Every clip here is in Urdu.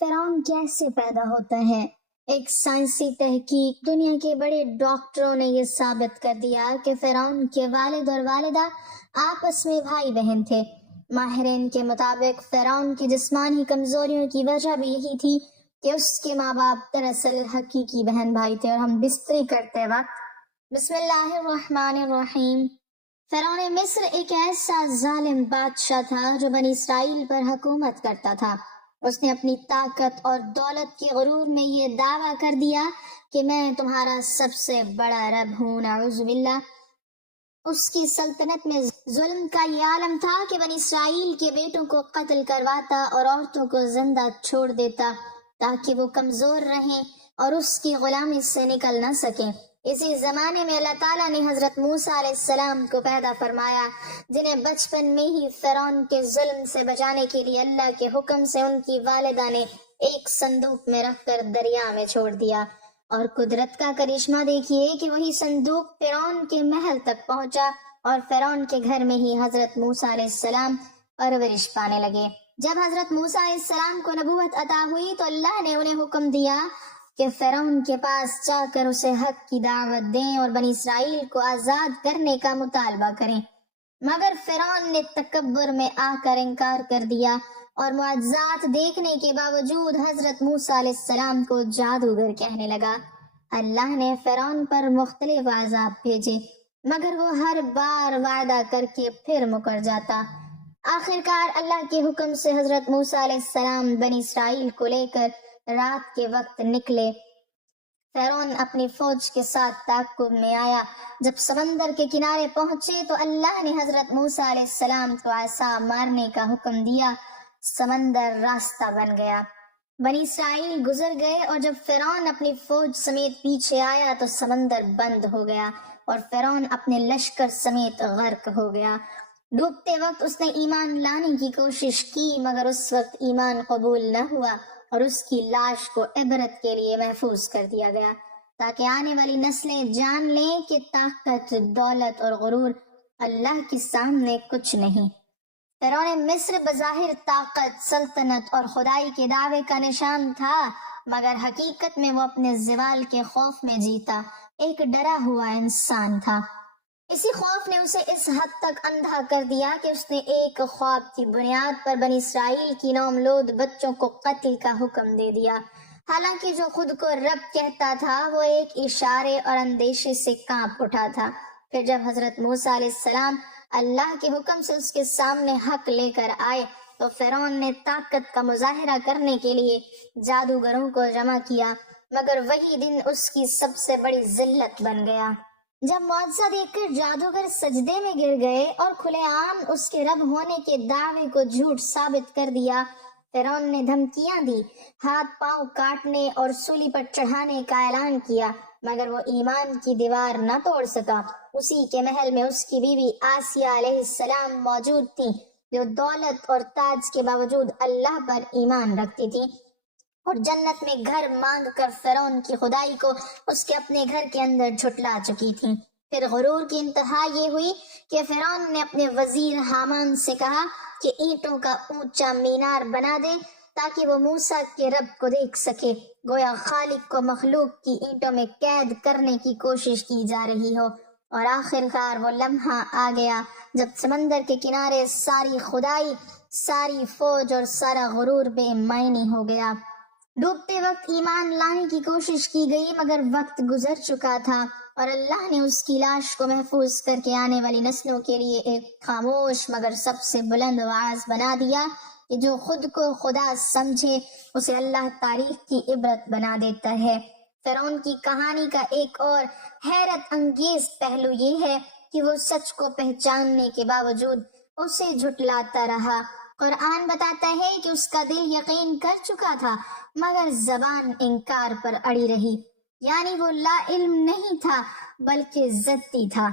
فرعون کیسے پیدا ہوتا ہے؟ ایک سائنسی تحقیق دنیا کے بڑے ڈاکٹروں نے یہ ثابت کر دیا کہ فرعون کے والد اور والدہ آپس میں بھائی بہن تھے۔ ماہرین کے مطابق فرعون کی جسمانی کمزوریوں کی وجہ بھی یہی تھی کہ اس کے ماں باپ دراصل حقیقی بہن بھائی تھے۔ اور ہم بستری کرتے وقت بسم اللہ الرحمن الرحیم۔ فرعون مصر ایک ایسا ظالم بادشاہ تھا جو بنی اسرائیل پر حکومت کرتا تھا۔ اس نے اپنی طاقت اور دولت کے غرور میں یہ دعویٰ کر دیا کہ میں تمہارا سب سے بڑا رب ہوں، نعوذ باللہ۔ اس کی سلطنت میں ظلم کا یہ عالم تھا کہ بنی اسرائیل کے بیٹوں کو قتل کرواتا اور عورتوں کو زندہ چھوڑ دیتا تاکہ وہ کمزور رہیں اور اس کی غلامی سے نکل نہ سکیں۔ اسی زمانے میں اللہ تعالیٰ نے حضرت موسیٰ علیہ السلام کو پیدا فرمایا، جنہیں بچپن میں ہی فرعون کے ظلم سے بچانے کے لیے اللہ کے حکم سے ان کی والدہ نے ایک صندوق میں رکھ کر دریا میں چھوڑ دیا۔ اور قدرت کا کرشمہ دیکھیے کہ وہی صندوق فرعون کے محل تک پہنچا اور فرعون کے گھر میں ہی حضرت موسیٰ علیہ السلام پرورش پانے لگے۔ جب حضرت موسیٰ علیہ السلام کو نبوت عطا ہوئی تو اللہ نے انہیں حکم دیا کہ فرعون کے پاس جا کر اسے حق کی دعوت دیں اور بنی اسرائیل کو آزاد کرنے کا مطالبہ کریں، مگر فرعون نے تکبر میں آ کر انکار کر دیا اور معجزات دیکھنے کے باوجود حضرت موسیٰ علیہ السلام کو جادوگر کہنے لگا۔ اللہ نے فرعون پر مختلف عذاب بھیجے مگر وہ ہر بار وعدہ کر کے پھر مکر جاتا۔ آخرکار اللہ کے حکم سے حضرت موسیٰ علیہ السلام بنی اسرائیل کو لے کر رات کے وقت نکلے۔ فرعون اپنی فوج کے ساتھ تعاقب میں آیا۔ جب سمندر کے کنارے پہنچے تو اللہ نے حضرت موسیٰ علیہ السلام کو عصا مارنے کا حکم دیا۔ سمندر راستہ بن گیا، بنی اسرائیل گزر گئے، اور جب فرعون اپنی فوج سمیت پیچھے آیا تو سمندر بند ہو گیا اور فرعون اپنے لشکر سمیت غرق ہو گیا۔ ڈوبتے وقت اس نے ایمان لانے کی کوشش کی مگر اس وقت ایمان قبول نہ ہوا اور اس کی لاش کو عبرت کے لیے محفوظ کر دیا گیا تاکہ آنے والی نسلیں جان لیں کہ طاقت، دولت اور غرور اللہ کے سامنے کچھ نہیں۔ فرعون مصر بظاہر طاقت، سلطنت اور خدائی کے دعوے کا نشان تھا مگر حقیقت میں وہ اپنے زوال کے خوف میں جیتا ایک ڈرا ہوا انسان تھا۔ اسی خوف نے اسے اس حد تک اندھا کر دیا کہ اس نے ایک خواب کی بنیاد پر بنی اسرائیل کی نومولود بچوں کو قتل کا حکم دے دیا، حالانکہ جو خود کو رب کہتا تھا وہ ایک اشارے اور اندیشے سے کانپ اٹھا تھا۔ پھر جب حضرت موسیٰ علیہ السلام اللہ کے حکم سے اس کے سامنے حق لے کر آئے تو فرعون نے طاقت کا مظاہرہ کرنے کے لیے جادوگروں کو جمع کیا مگر وہی دن اس کی سب سے بڑی ذلت بن گیا۔ جب معجزہ دیکھ کر جادوگر سجدے میں گر گئے اور کھلے عام اس کے رب ہونے کے دعوے کو جھوٹ ثابت کر دیا، فرعون نے دھمکیاں دی، ہاتھ پاؤں کاٹنے اور سولی پر چڑھانے کا اعلان کیا مگر وہ ایمان کی دیوار نہ توڑ سکا۔ اسی کے محل میں اس کی بیوی آسیہ علیہ السلام موجود تھی جو دولت اور تاج کے باوجود اللہ پر ایمان رکھتی تھی اور جنت میں گھر مانگ کر فرعون کی خدائی کو اس کے اپنے گھر کے اندر جھٹلا چکی تھی۔ پھر غرور کی انتہا یہ ہوئی کہ فرعون نے اپنے وزیر حامان سے کہا کہ اینٹوں کا اونچا مینار بنا دے تاکہ وہ موسیٰ کے رب کو دیکھ سکے، گویا خالق کو مخلوق کی اینٹوں میں قید کرنے کی کوشش کی جا رہی ہو۔ اور آخرکار وہ لمحہ آ گیا جب سمندر کے کنارے ساری خدائی، ساری فوج اور سارا غرور بے معنی ہو گیا۔ ڈوبتے وقت ایمان لانے کی کوشش کی گئی مگر وقت گزر چکا تھا اور اللہ نے اس کی لاش کو محفوظ کر کے آنے والی نسلوں کے لیے ایک خاموش مگر سب سے بلند وعظ بنا دیا کہ جو خود کو خدا سمجھے اسے اللہ تاریخ کی عبرت بنا دیتا ہے۔ فرعون کی کہانی کا ایک اور حیرت انگیز پہلو یہ ہے کہ وہ سچ کو پہچاننے کے باوجود اسے جھٹلاتا رہا۔ قرآن بتاتا ہے کہ اس کا دل یقین کر چکا تھا مگر زبان انکار پر اڑی رہی، یعنی وہ لا علم نہیں تھا بلکہ ضدی تھا۔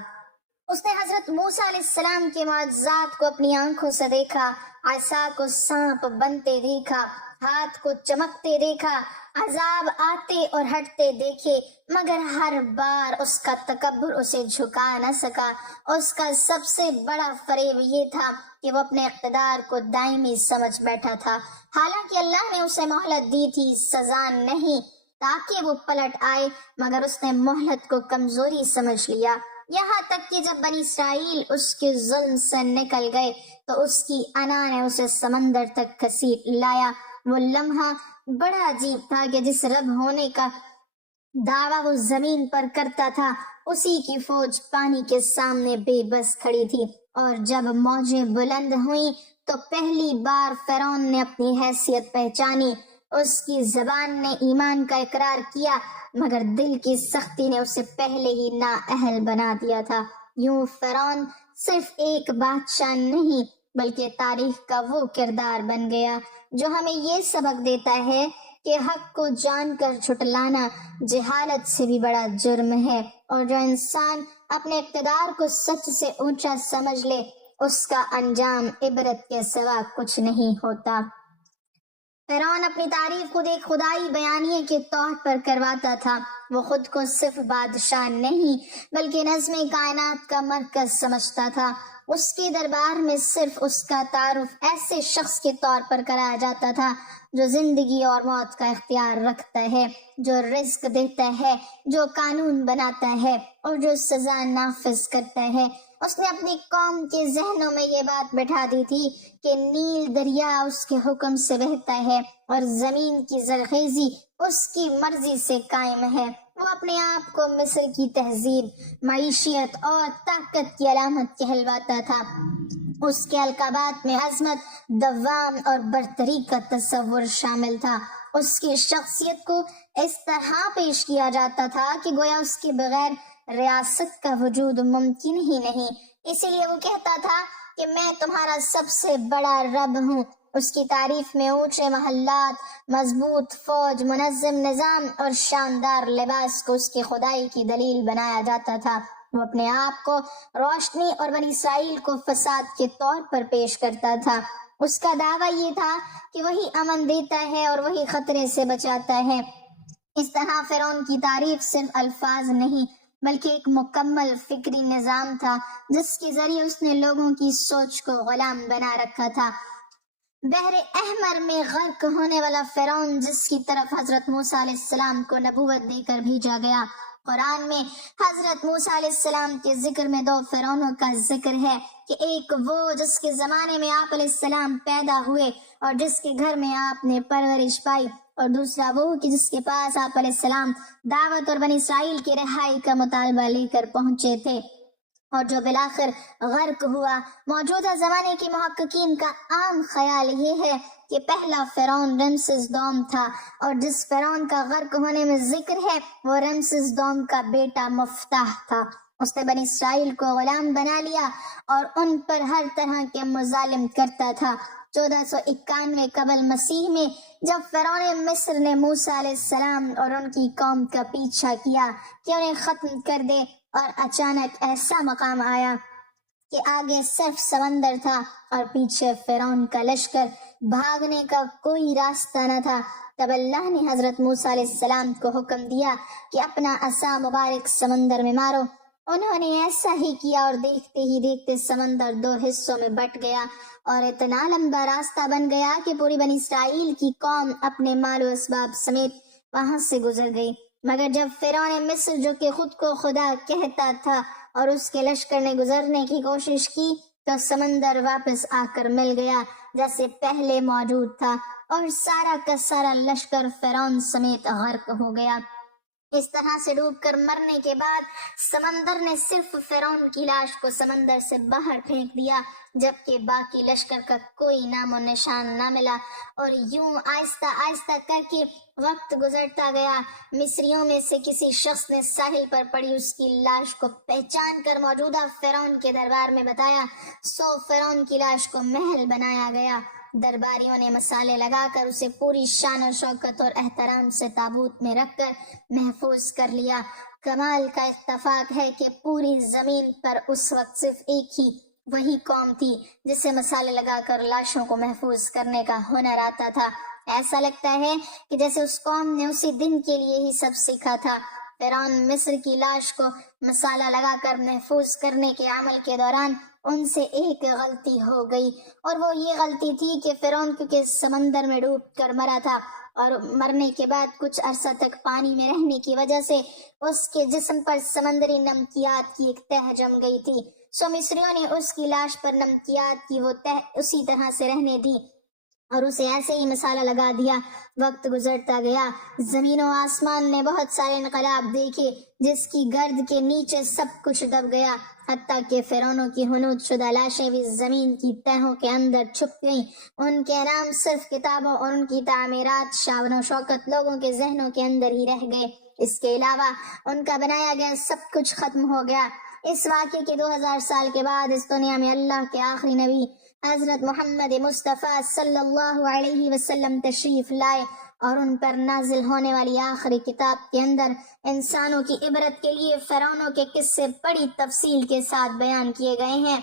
اس نے حضرت موسیٰ علیہ السلام کے معجزات کو اپنی آنکھوں سے دیکھا، عصا کو سانپ بنتے دیکھا، ہاتھ کو چمکتے دیکھا، عذاب آتے اور ہٹتے دیکھے مگر ہر بار اس کا تکبر اسے جھکا نہ سکا۔ اس کا سب سے بڑا فریب یہ تھا کہ وہ اپنے اقتدار کو دائمی سمجھ بیٹھا تھا، حالانکہ اللہ نے اسے مہلت دی تھی، سزا نہیں تاکہ وہ پلٹ آئے، مگر اس نے مہلت کو کمزوری سمجھ لیا، یہاں تک کہ جب بنی اسرائیل اس کے ظلم سے نکل گئے تو اس کی انا نے اسے سمندر تک گھسیٹ لایا۔ وہ لمحہ بڑا عجیب تھا کہ جس رب ہونے کا دعویٰ وہ زمین پر کرتا تھا، اسی کی فوج پانی کے سامنے بے بس کھڑی تھی، اور جب موجیں بلند ہوئیں تو پہلی بار فرعون نے اپنی حیثیت پہچانی۔ اس کی زبان نے ایمان کا اقرار کیا، مگر دل کی سختی نے اسے پہلے ہی نااہل بنا دیا تھا۔ یوں فرعون صرف ایک بادشاہ نہیں بلکہ تاریخ کا وہ کردار بن گیا جو ہمیں یہ سبق دیتا ہے کہ حق کو جان کر جھٹلانا جہالت سے بھی بڑا جرم ہے، اور جو انسان اپنے اقتدار کو سچ سے اونچا سمجھ لے اس کا انجام عبرت کے سوا کچھ نہیں ہوتا۔ فرعون اپنی تعریف خود ایک خدائی بیانیے کے طور پر کرواتا تھا۔ وہ خود کو صرف بادشاہ نہیں بلکہ نظم کائنات کا مرکز سمجھتا تھا۔ اس کے دربار میں صرف اس کا تعارف ایسے شخص کے طور پر کرایا جاتا تھا جو زندگی اور موت کا اختیار رکھتا ہے، جو رزق دیتا ہے، جو قانون بناتا ہے اور جو سزا نافذ کرتا ہے۔ اس نے اپنی قوم کے ذہنوں میں یہ بات بٹھا دی تھی کہ نیل دریا اس کے حکم سے بہتا ہے اور زمین کی زرخیزی اس کی مرضی سے قائم ہے۔ وہ اپنے آپ کو مصر کی تہذیب، معیشت اور طاقت کی علامت کہلواتا تھا۔ اس کے القابات میں عظمت، دوام اور برتری کا تصور شامل تھا۔ اس کی شخصیت کو اس طرح پیش کیا جاتا تھا کہ گویا اس کے بغیر ریاست کا وجود ممکن ہی نہیں۔ اسی لیے وہ کہتا تھا کہ میں تمہارا سب سے بڑا رب ہوں۔ اس کی تعریف میں اونچے محلات، مضبوط فوج، منظم نظام اور شاندار لباس کو اس کی خدائی کی دلیل بنایا جاتا تھا۔ وہ اپنے آپ کو روشنی اور بنی اسرائیل کو فساد کے طور پر پیش کرتا تھا۔ اس کا دعویٰ یہ تھا کہ وہی امن دیتا ہے اور وہی خطرے سے بچاتا ہے۔ اس طرح فرعون کی تعریف صرف الفاظ نہیں بلکہ ایک مکمل فکری نظام تھا جس کے ذریعے اس نے لوگوں کی سوچ کو غلام بنا رکھا تھا۔ بحر احمر میں غرق ہونے والا فرعون جس کی طرف حضرت موسیٰ علیہ السلام کو نبوت دے کر بھیجا گیا۔ قرآن میں حضرت موسیٰ علیہ السلام کے ذکر میں دو فرعونوں کا ذکر ہے کہ ایک وہ جس کے زمانے میں آپ علیہ السلام پیدا ہوئے اور جس کے گھر میں آپ نے پرورش پائی، اور دوسرا وہ کہ جس کے پاس آپ علیہ السلام دعوت اور بنی اسرائیل کی رہائی کا مطالبہ لے کر پہنچے تھے اور جو بالآخر غرق ہوا۔ موجودہ زمانے کے محققین کا عام خیال یہ ہے کہ پہلا فرعون رمسیس دوم تھا، اور جس فرعون کا غرق ہونے میں ذکر ہے وہ رمسیس دوم کا بیٹا مفتاح تھا۔ اس نے بنی اسرائیل کو غلام بنا لیا اور ان پر ہر طرح کے مظالم کرتا تھا۔ 1491 قبل مسیح میں جب فرعون مصر نے موسیٰ علیہ السلام اور ان کی قوم کا پیچھا کیا کہ انہیں ختم کر دے، اور اچانک ایسا مقام آیا کہ آگے صرف سمندر تھا اور پیچھے فرعون کا لشکر، بھاگنے کا کوئی راستہ نہ تھا، تب اللہ نے حضرت موسیٰ علیہ السلام کو حکم دیا کہ اپنا عصا مبارک سمندر میں مارو۔ انہوں نے ایسا ہی کیا اور دیکھتے ہی دیکھتے سمندر دو حصوں میں بٹ گیا اور اتنا لمبا راستہ بن گیا کہ پوری بنی اسرائیل کی قوم اپنے مال و اسباب سمیت وہاں سے گزر گئی۔ مگر جب فرعون مصر جو کہ خود کو خدا کہتا تھا اور اس کے لشکر نے گزرنے کی کوشش کی تو سمندر واپس آ کر مل گیا جیسے پہلے موجود تھا، اور سارا کا سارا لشکر فرعون سمیت غرق ہو گیا۔ اس طرح سے ڈوب کر مرنے کے بعد سمندر نے صرف فرعون کی لاش کو سمندر سے باہر پھینک دیا، جبکہ باقی لشکر کا کوئی نام و نشان نہ ملا۔ اور یوں آہستہ آہستہ کر کے وقت گزرتا گیا۔ مصریوں میں سے کسی شخص نے ساحل پر پڑی اس کی لاش کو پہچان کر موجودہ فرعون کے دربار میں بتایا۔ فرعون کی لاش کو محل بنایا گیا۔ درباریوں نے مسالے لگا کر اسے پوری شان و شوکت اور احترام سے تابوت میں رکھ کر محفوظ کر لیا۔ کمال کا اتفاق ہے کہ پوری زمین پر اس وقت صرف ایک ہی وہی قوم تھی جسے مسالے لگا کر لاشوں کو محفوظ کرنے کا ہنر آتا تھا۔ ایسا لگتا ہے کہ جیسے اس قوم نے اسی دن کے لیے ہی سب سیکھا تھا۔ فرعون مصر کی لاش کو مسالہ لگا کر محفوظ کرنے کے عمل کے دوران ان سے ایک غلطی ہو گئی، اور وہ یہ غلطی تھی کہ فرعون کیونکہ سمندر میں ڈوب کر مرا تھا اور مرنے کے بعد کچھ عرصہ تک پانی میں رہنے کی وجہ سے اس کے جسم پر سمندری نمکیات کی ایک تہ جم گئی تھی، سو مصریوں نے اس کی لاش پر نمکیات کی وہ تہ اسی طرح سے رہنے دی اور اسے ایسے ہی مسالہ لگا دیا۔ وقت گزرتا گیا، زمین و آسمان نے بہت سارے انقلاب دیکھے، جس کی گرد کے نیچے سب کچھ دب گیا، حتیٰ کہ فرعونوں کی حنوط شدہ لاشیں بھی زمین کی تہوں کے اندر چھپ گئیں۔ ان کے نام صرف کتابوں اور ان کی تعمیرات شان و شوکت لوگوں کے ذہنوں کے اندر ہی رہ گئے، اس کے علاوہ ان کا بنایا گیا سب کچھ ختم ہو گیا۔ اس واقعے کے 2000 سال کے بعد اس دنیا میں اللہ کے آخری نبی حضرت محمد مصطفیٰ صلی اللہ علیہ وسلم تشریف لائے، اور ان پر نازل ہونے والی آخری کتاب کے اندر انسانوں کی عبرت کے لیے فرعونوں کے قصے بڑی تفصیل کے ساتھ بیان کیے گئے ہیں،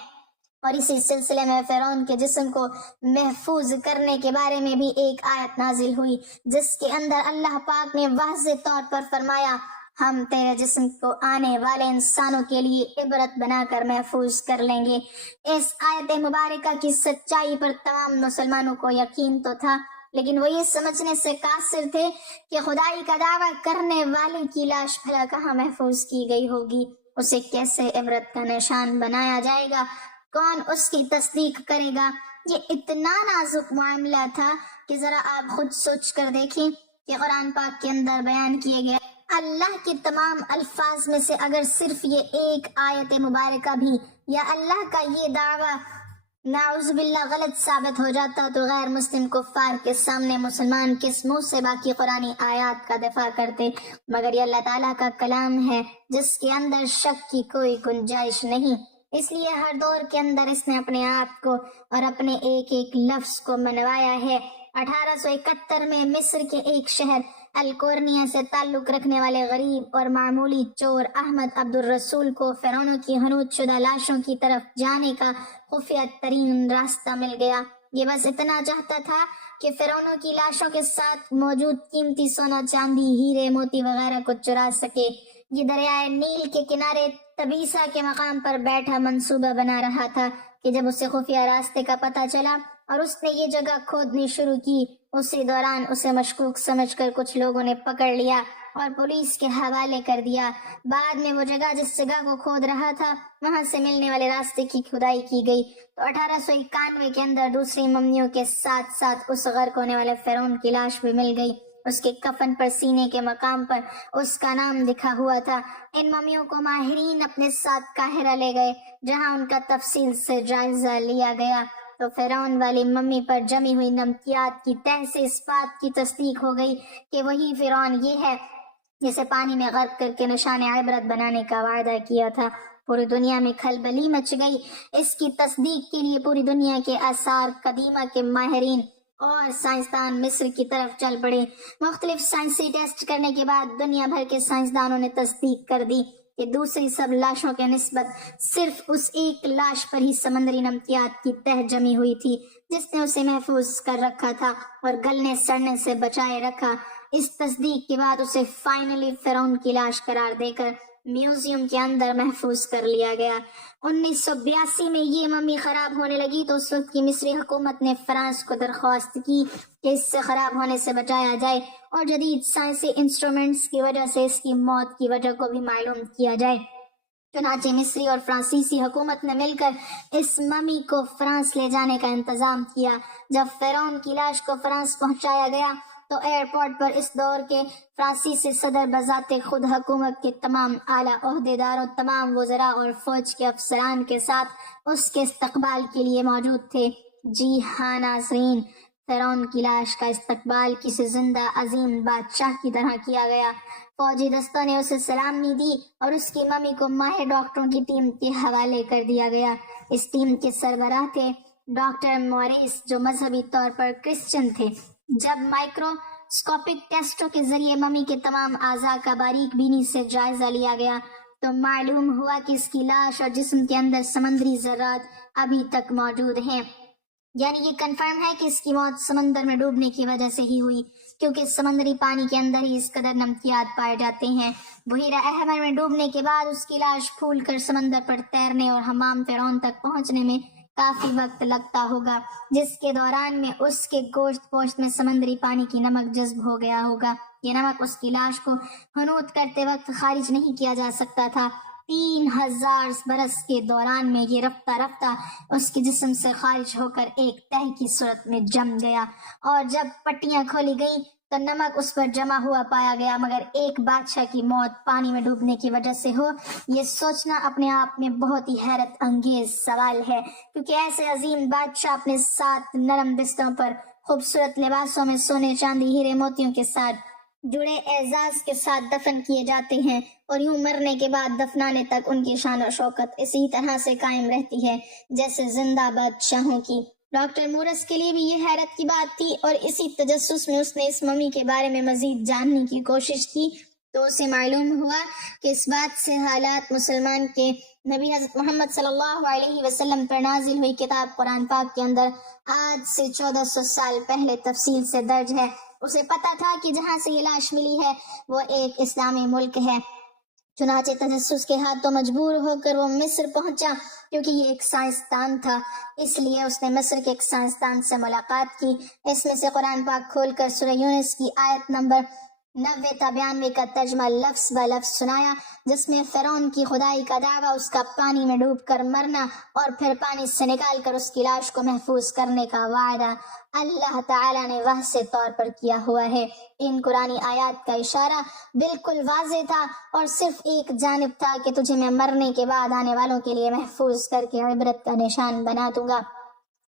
اور اسی سلسلے میں فرعون کے جسم کو محفوظ کرنے کے بارے میں بھی ایک آیت نازل ہوئی، جس کے اندر اللہ پاک نے واضح طور پر فرمایا، ہم تیرے جسم کو آنے والے انسانوں کے لیے عبرت بنا کر محفوظ کر لیں گے۔ اس آیت مبارکہ کی سچائی پر تمام مسلمانوں کو یقین تو تھا، لیکن وہ یہ سمجھنے سے قاصر تھے کہ خدائی کا دعویٰ کرنے والے کی لاش بھلا کہاں محفوظ کی گئی ہوگی، اسے کیسے عبرت کا نشان بنایا جائے گا، کون اس کی تصدیق کرے گا۔ یہ اتنا نازک معاملہ تھا کہ ذرا آپ خود سوچ کر دیکھیں کہ قرآن پاک کے اندر بیان کیے گئے اللہ کے تمام الفاظ میں سے اگر صرف یہ ایک آیت مبارکہ بھی یا اللہ کا یہ دعویٰ نعوذ باللہ غلط ثابت ہو جاتا تو غیر مسلم کفار کے سامنے مسلمان کس منہ سے باقی قرآنی آیات کا دفاع کرتے، مگر یہ اللہ تعالیٰ کا کلام ہے جس کے اندر شک کی کوئی گنجائش نہیں، اس لیے ہر دور کے اندر اس نے اپنے آپ کو اور اپنے ایک ایک لفظ کو منوایا ہے۔ 1871 میں مصر کے ایک شہر الکورنیا سے تعلق رکھنے والے غریب اور معمولی چور احمد عبد الرسول کو فرعونوں کی حنوط شدہ لاشوں کی طرف جانے کا خفیہ ترین راستہ مل گیا۔ یہ بس اتنا چاہتا تھا کہ فرعونوں کی لاشوں کے ساتھ موجود قیمتی سونا چاندی ہیرے موتی وغیرہ کو چرا سکے۔ یہ دریائے نیل کے کنارے تبیسا کے مقام پر بیٹھا منصوبہ بنا رہا تھا کہ جب اسے خفیہ راستے کا پتہ چلا اور اس نے یہ جگہ کھودنی شروع کی، اسی دوران اسے مشکوک سمجھ کر کچھ لوگوں نے پکڑ لیا اور پولیس کے حوالے کر دیا۔ بعد میں وہ جگہ جس جگہ کو کھود رہا تھا وہاں سے ملنے والے راستے کی کھدائی کی گئی تو 1891 کے اندر دوسری ممیوں کے ساتھ ساتھ اس غرق ہونے والے فرعون کی لاش بھی مل گئی۔ اس کے کفن پر سینے کے مقام پر اس کا نام لکھا ہوا تھا۔ ان ممیوں کو ماہرین اپنے ساتھ قاہرہ لے گئے جہاں ان کا تفصیل سے جائزہ لیا گیا تو فرعون والی ممی پر جمی ہوئی نمکیات کی تہ سے اس بات کی تصدیق ہو گئی کہ وہی فرعون یہ ہے جسے پانی میں غرق کر کے نشان عبرت بنانے کا وعدہ کیا تھا۔ پوری دنیا میں کھلبلی مچ گئی۔ اس کی تصدیق کے لیے پوری دنیا کے آثار قدیمہ کے ماہرین اور سائنسدان مصر کی طرف چل پڑے۔ مختلف سائنسی ٹیسٹ کرنے کے بعد دنیا بھر کے سائنسدانوں نے تصدیق کر دی کہ دوسری سب لاشوں کے نسبت صرف اس ایک لاش پر ہی سمندری نمکیات کی تہ جمی ہوئی تھی جس نے اسے محفوظ کر رکھا تھا اور گلنے سڑنے سے بچائے رکھا۔ اس تصدیق کے بعد اسے فائنلی فرعون کی لاش قرار دے کر میوزیم کے اندر محفوظ کر لیا گیا۔ 1982 میں یہ ممی خراب ہونے لگی تو اس وقت کی مصری حکومت نے فرانس کو درخواست کی کہ اس سے خراب ہونے سے بچایا جائے اور جدید سائنسی انسٹرومنٹس کی وجہ سے اس کی موت کی وجہ کو بھی معلوم کیا جائے۔ چنانچہ مصری اور فرانسیسی حکومت نے مل کر اس ممی کو فرانس لے جانے کا انتظام کیا۔ جب فرعون کی لاش کو فرانس پہنچایا گیا تو ایئرپورٹ پر اس دور کے فرانسیسی صدر بذات خود حکومت کے تمام اعلیٰ عہدیداروں، تمام وزراء اور فوج کے افسران کے ساتھ اس کے استقبال کے لیے موجود تھے۔ جی ہاں ناظرین، فرعون کی لاش کا استقبال کسی زندہ عظیم بادشاہ کی طرح کیا گیا۔ فوجی دستوں نے اسے سلامی دی اور اس کی ممی کو ماہر ڈاکٹروں کی ٹیم کے حوالے کر دیا گیا۔ اس ٹیم کے سربراہ تھے ڈاکٹر موریس جو مذہبی طور پر کرسچن تھے۔ جب مائکروسکوپک ٹیسٹوں کے ذریعے ممی کے تمام اعضاء کا باریک بینی سے جائزہ لیا گیا تو معلوم ہوا کہ اس کی لاش اور جسم کے اندر سمندری ذرات ابھی تک موجود ہیں، یعنی یہ کنفرم ہے کہ اس کی موت سمندر میں ڈوبنے کی وجہ سے ہی ہوئی۔ کیونکہ سمندری پانی کے اندر ہی اس قدر نمکیات پائے جاتے ہیں۔ بحیرہ احمر میں ڈوبنے کے بعد اس کی لاش پھول کر سمندر پر تیرنے اور حمام فرعون تک پہنچنے میں کافی وقت لگتا ہوگا، جس کے دوران میں اس کے گوشت پوشت میں سمندری پانی کی نمک جذب ہو گیا ہوگا۔ یہ نمک اس کی لاش کو حنوط کرتے وقت خارج نہیں کیا جا سکتا تھا۔ 3000 برس کے دوران میں یہ رفتہ رفتہ اس کے جسم سے خارج ہو کر ایک تہہ کی صورت میں جم گیا، اور جب پٹیاں کھولی گئیں تو نمک اس پر جمع ہوا پایا گیا، مگر ایک بادشاہ کی موت پانی میں ڈوبنے کی وجہ سے ہو، یہ سوچنا اپنے آپ میں بہت ہی حیرت انگیز سوال ہے، کیونکہ ایسے عظیم بادشاہ اپنے 7 نرم بستروں پر خوبصورت لباسوں میں سونے چاندی ہیرے موتیوں کے ساتھ جڑے اعزاز کے ساتھ دفن کیے جاتے ہیں، اور یوں مرنے کے بعد دفنانے تک ان کی شان و شوکت اسی طرح سے قائم رہتی ہے جیسے زندہ بادشاہوں کی۔ ڈاکٹر مورس کے لیے بھی یہ حیرت کی بات تھی، اور اسی تجسس میں اس نے اس ممی کے بارے میں مزید جاننے کی کوشش کی تو اسے معلوم ہوا کہ اس بات سے حالات مسلمان کے نبی حضرت محمد صلی اللہ علیہ وسلم پر نازل ہوئی کتاب قرآن پاک کے اندر آج سے 1400 سال پہلے تفصیل سے درج ہے۔ اسے پتا تھا کہ جہاں سے یہ لاش ملی ہے وہ ایک اسلامی ملک ہے، چنانچہ تجسس کے ہاتھوں مجبور ہو کر وہ مصر پہنچا، کیونکہ یہ ایک سائنسدان تھا، اس لیے اس نے مصر کے ایک سائنسدان سے ملاقات کی۔ اس میں سے قرآن پاک کھول کر سورہ یونس کی آیت نمبر 90 تا 92 کا ترجمہ لفظ ب لفظ سنایا، جس میں فرعون کی خدائی کا دعویٰ، اس کا پانی میں ڈوب کر مرنا اور پھر پانی سے نکال کر اس کی لاش کو محفوظ کرنے کا وعدہ اللہ تعالیٰ نے واضح طور پر کیا ہوا ہے۔ ان قرآنی آیات کا اشارہ بالکل واضح تھا اور صرف ایک جانب تھا کہ تجھے میں مرنے کے بعد آنے والوں کے لیے محفوظ کر کے عبرت کا نشان بنا دوں گا۔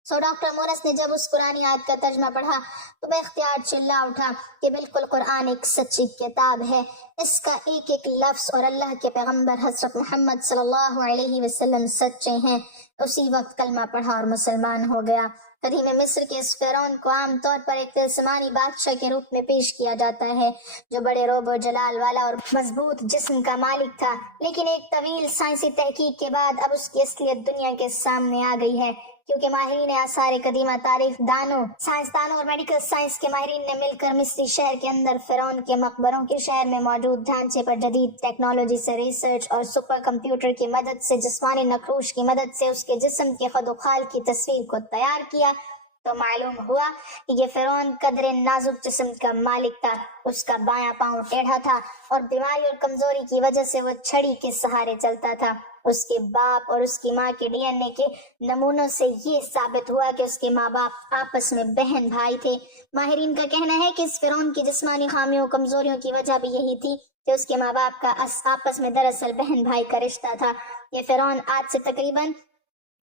ڈاکٹر مورس نے جب اس قرآنی آیت کا ترجمہ پڑھا تو بے اختیار چلا اٹھا کہ بالکل قرآن ایک سچی کتاب ہے، اس کا ایک ایک لفظ اور اللہ کے پیغمبر حضرت محمد صلی اللہ علیہ وسلم سچے ہیں۔ اسی وقت کلمہ پڑھا اور مسلمان ہو گیا۔ قدیم مصر کے اس فرعون کو عام طور پر ایک طلسمانی بادشاہ کے روپ میں پیش کیا جاتا ہے، جو بڑے رعب و جلال والا اور مضبوط جسم کا مالک تھا، لیکن ایک طویل سائنسی تحقیق کے بعد اب اس کی اصلیت دنیا کے سامنے آ گئی ہے، کیونکہ ماہرین آثار قدیمہ، تاریخ دانوں، سائنسدانوں اور میڈیکل سائنس کے ماہرین نے مل کر مصری شہر کے اندر فرعون کے مقبروں کے شہر میں موجود ڈھانچے پر جدید ٹیکنالوجی سے ریسرچ اور سپر کمپیوٹر کی مدد سے جسمانی نقوش کی مدد سے اس کے جسم کے خد و خال کی تصویر کو تیار کیا، تو معلوم ہوا کہ یہ فرعون قدر نازک جسم کا مالک تھا۔ اس کا بایاں پاؤں ٹیڑھا تھا اور بیماری اور کمزوری کی وجہ سے وہ چھڑی کے سہارے چلتا تھا۔ اس کے باپ اور اس کی ماں کے ڈی این اے کے نمونوں سے یہ ثابت ہوا کہ اس کے ماں باپ آپس میں بہن بھائی تھے۔ ماہرین کا کہنا ہے کہ اس فرعون کی جسمانی خامیوں کمزوریوں کی وجہ بھی یہی تھی کہ اس کے ماں باپ کا آپس میں دراصل بہن بھائی کا رشتہ تھا۔ یہ فرعون آج سے تقریباً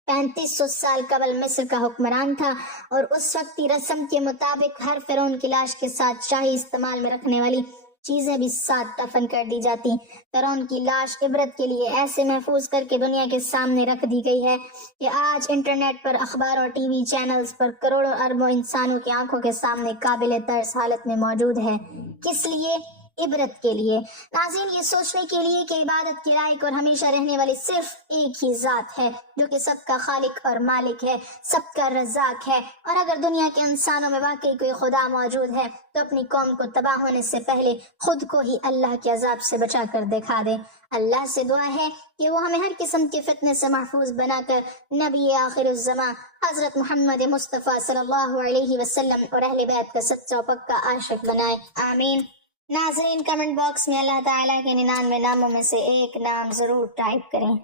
3500 سال قبل مصر کا حکمران تھا، اور اس وقت کی رسم کے مطابق ہر فرعون کی لاش کے ساتھ شاہی استعمال میں رکھنے والی چیزیں بھی ساتھ دفن کر دی جاتی۔ فرعون کی لاش عبرت کے لیے ایسے محفوظ کر کے دنیا کے سامنے رکھ دی گئی ہے کہ آج انٹرنیٹ پر، اخبار اور ٹی وی چینلز پر کروڑوں اربوں انسانوں کی آنکھوں کے سامنے قابل ترس حالت میں موجود ہے۔ کس لیے؟ عبرت کے لیے۔ ناظرین، یہ سوچنے کے لیے کہ عبادت کے لائق اور ہمیشہ رہنے والی صرف ایک ہی ذات ہے، جو کہ سب کا خالق اور مالک ہے، سب کا رزاق ہے، اور اگر دنیا کے انسانوں میں واقعی کوئی خدا موجود ہے تو اپنی قوم کو تباہ ہونے سے پہلے خود کو ہی اللہ کے عذاب سے بچا کر دکھا دے۔ اللہ سے دعا ہے کہ وہ ہمیں ہر قسم کے فتنے سے محفوظ بنا کر نبی آخر الزمان حضرت محمد مصطفیٰ صلی اللہ علیہ وسلم اور اہل بیت کا سچا و پکا عاشق بنائے، آمین۔ ناظرین، کمنٹ باکس میں اللہ تعالیٰ کے 99 ناموں میں سے ایک نام ضرور ٹائپ کریں۔